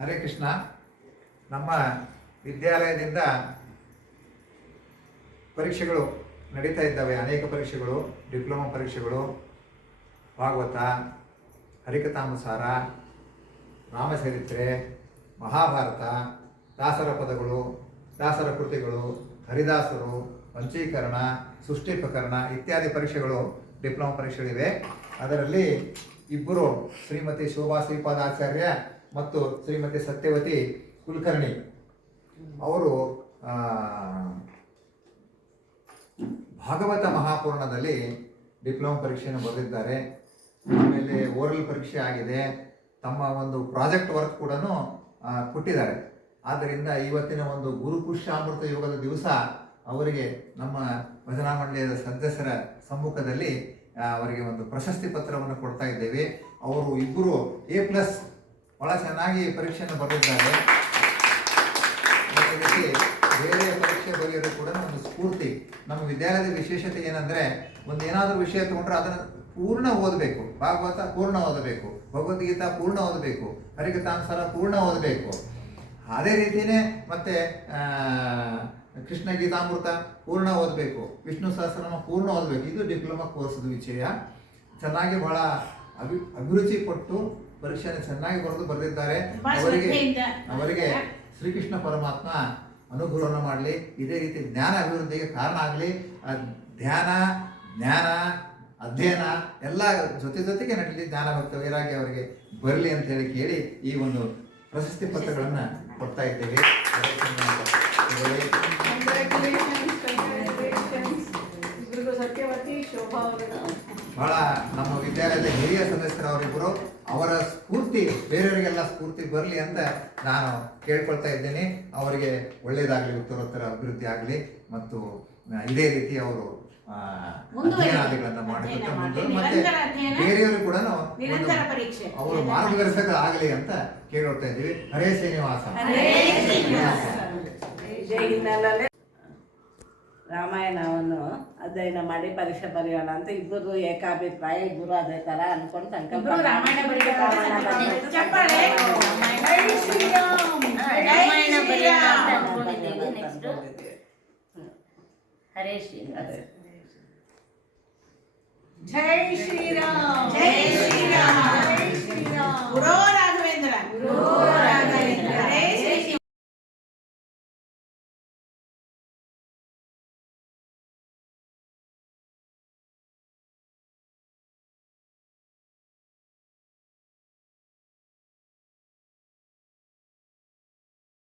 ಹರೇ ಕೃಷ್ಣ. ನಮ್ಮ ವಿದ್ಯಾಲಯದಿಂದ ಪರೀಕ್ಷೆಗಳು ನಡೀತಾ ಇದ್ದಾವೆ. ಅನೇಕ ಪರೀಕ್ಷೆಗಳು, ಡಿಪ್ಲೊಮಾ ಪರೀಕ್ಷೆಗಳು. ಭಾಗವತ, ಹರಿಕಥಾನುಸಾರ, ರಾಮಚರಿತ್ರೆ, ಮಹಾಭಾರತ, ದಾಸರ ಪದಗಳು, ದಾಸರ ಕೃತಿಗಳು, ಹರಿದಾಸರು, ಪಂಚೀಕರಣ ಸೃಷ್ಟಿಪಕರಣ ಇತ್ಯಾದಿ ಪರೀಕ್ಷೆಗಳು ಡಿಪ್ಲೊಮಾ ಪರೀಕ್ಷೆಗಳಿವೆ. ಅದರಲ್ಲಿ ಇಬ್ಬರು ಶ್ರೀಮತಿ ಶೋಭಾ ಶ್ರೀಪಾದಾಚಾರ್ಯ ಮತ್ತು ಶ್ರೀಮತಿ ಸತ್ಯವತಿ ಕುಲಕರ್ಣಿ ಅವರು ಭಾಗವತ ಮಹಾಪೂರ್ಣದಲ್ಲಿ ಡಿಪ್ಲೊಮಾ ಪರೀಕ್ಷೆಯನ್ನು ಬರೆದಿದ್ದಾರೆ. ಆಮೇಲೆ ಓರಲ್ ಪರೀಕ್ಷೆ ಆಗಿದೆ. ತಮ್ಮ ಒಂದು ಪ್ರಾಜೆಕ್ಟ್ ವರ್ಕ್ ಕೂಡ ಕೊಟ್ಟಿದ್ದಾರೆ. ಆದ್ದರಿಂದ ಇವತ್ತಿನ ಒಂದು ಗುರುಪುಷ್ಯಾಮೃತ ಯೋಗದ ದಿವಸ ಅವರಿಗೆ ನಮ್ಮ ಭಜನಾ ಮಂಡಳಿಯ ಸದಸ್ಯರ ಸಮ್ಮುಖದಲ್ಲಿ ಅವರಿಗೆ ಒಂದು ಪ್ರಶಸ್ತಿ ಪತ್ರವನ್ನು ಕೊಡ್ತಾ ಇದ್ದೇವೆ. ಅವರು ಇಬ್ಬರು ಎ ಪ್ಲಸ್ ಬಹಳ ಚೆನ್ನಾಗಿ ಪರೀಕ್ಷೆಯನ್ನು ಬರೆದಿದ್ದಾರೆ. ಬೇರೆ ಪರೀಕ್ಷೆ ಬರೆಯೋದು ಕೂಡ ಒಂದು ಸ್ಫೂರ್ತಿ. ನಮ್ಮ ವಿದ್ಯಾಲಯದ ವಿಶೇಷತೆ ಏನಂದ್ರೆ, ಒಂದು ಏನಾದರೂ ವಿಷಯ ತಗೊಂಡ್ರೆ ಅದನ್ನು ಪೂರ್ಣ ಓದಬೇಕು. ಭಾಗವತ ಪೂರ್ಣ ಓದಬೇಕು. ಭಗವದ್ಗೀತಾ ಪೂರ್ಣ ಓದಬೇಕು. ಹರಿಕಥಾನುಸಾರ ಪೂರ್ಣ ಓದಬೇಕು. ಅದೇ ರೀತಿಯೇ ಮತ್ತೆ ಕೃಷ್ಣ ಗೀತಾಮೃತ ಪೂರ್ಣ ಓದಬೇಕು. ವಿಷ್ಣು ಸಹಸ್ರನಾಮ ಪೂರ್ಣ ಓದಬೇಕು. ಇದು ಡಿಪ್ಲೊಮಾ ಕೋರ್ಸ್ದು ವಿಷಯ. ಚೆನ್ನಾಗಿ ಬಹಳ ಅಭಿ ಅಭಿರುಚಿ ಪಟ್ಟು ಪರೀಕ್ಷೆಯನ್ನು ಚೆನ್ನಾಗಿ ಬರೆದು ಬರೆದಿದ್ದಾರೆ. ಅವರಿಗೆ ಅವರಿಗೆ ಶ್ರೀಕೃಷ್ಣ ಪರಮಾತ್ಮ ಅನುಗ್ರಹವನ್ನು ಮಾಡಲಿ. ಇದೇ ರೀತಿ ಜ್ಞಾನ ಅಭಿವೃದ್ಧಿಗೆ ಕಾರಣ ಆಗಲಿ. ಧ್ಯಾನ ಜ್ಞಾನ ಅಧ್ಯಯನ ಎಲ್ಲ ಜೊತೆ ಜೊತೆಗೆ ನಡೀಲಿ. ಜ್ಞಾನ ಭಕ್ತ ವೈರಾಗ್ಯ ಅವರಿಗೆ ಬರಲಿ ಅಂತ ಹೇಳಿ ಕೇಳಿ ಈ ಒಂದು ಪ್ರಶಸ್ತಿ ಪತ್ರಗಳನ್ನು ಕೊಡ್ತಾ ಇದ್ದೇವೆ. ಇದರಲ್ಲಿ ಇಬ್ಬರಿಗೂ ಸತ್ಯವತಿ ಶೋಭಾ ಅವರು ಬಹಳ ವಿದ್ಯಾಲಯದ ಹಿರಿಯ ಸದಸ್ಯರವರಿಬ್ಬರು ಅವರ ಸ್ಫೂರ್ತಿ ಬೇರೆಯವರಿಗೆಲ್ಲ ಸ್ಫೂರ್ತಿ ಬರಲಿ ಅಂತ ನಾನು ಕೇಳ್ಕೊಳ್ತಾ ಇದ್ದೇನೆ. ಅವರಿಗೆ ಒಳ್ಳೆಯದಾಗಲಿ ಉತ್ತರೋತ್ತರ ಅಭಿವೃದ್ಧಿ ಆಗಲಿ ಮತ್ತು ಇದೇ ರೀತಿ ಅವರು ಅಧ್ಯಯನಾದಿಗಳನ್ನು ಮುಂದೆ ಮತ್ತೆ ಬೇರೆಯವರು ಕೂಡ ನಿರಂತರ ಪರೀಕ್ಷೆ. ಅವರು ಮಾರ್ಗದರ್ಶಕ ಆಗಲಿ ಅಂತ ಕೇಳ್ಕೊಳ್ತಾ ಇದ್ದೀವಿ. ಹರೇ ಶ್ರೀನಿವಾಸ. ಹರೇ ಶ್ರೀನಿವಾಸ. ಹಿನ್ನೆಲೆಯಲ್ಲಿ ರಾಮಾಯಣವನ್ನು ಅಧ್ಯಯನ ಮಾಡಿ ಪರೀಕ್ಷೆ ಬರೆಯೋಣ ಅಂತ ಇಬ್ಬರು ಏಕಾಭಿಪ್ರಾಯ ಇಬ್ಬರು ಅದೇ ತರ ಅನ್ಕೊಂಡು ತನಕ ಹರೇ ಶ್ರೀರಾಮ್ ಜೈ ಶ್ರೀರಾಮ್ ಜೈ ಶ್ರೀರಾಮ್ ಜೈ ಶ್ರೀರಾಮ್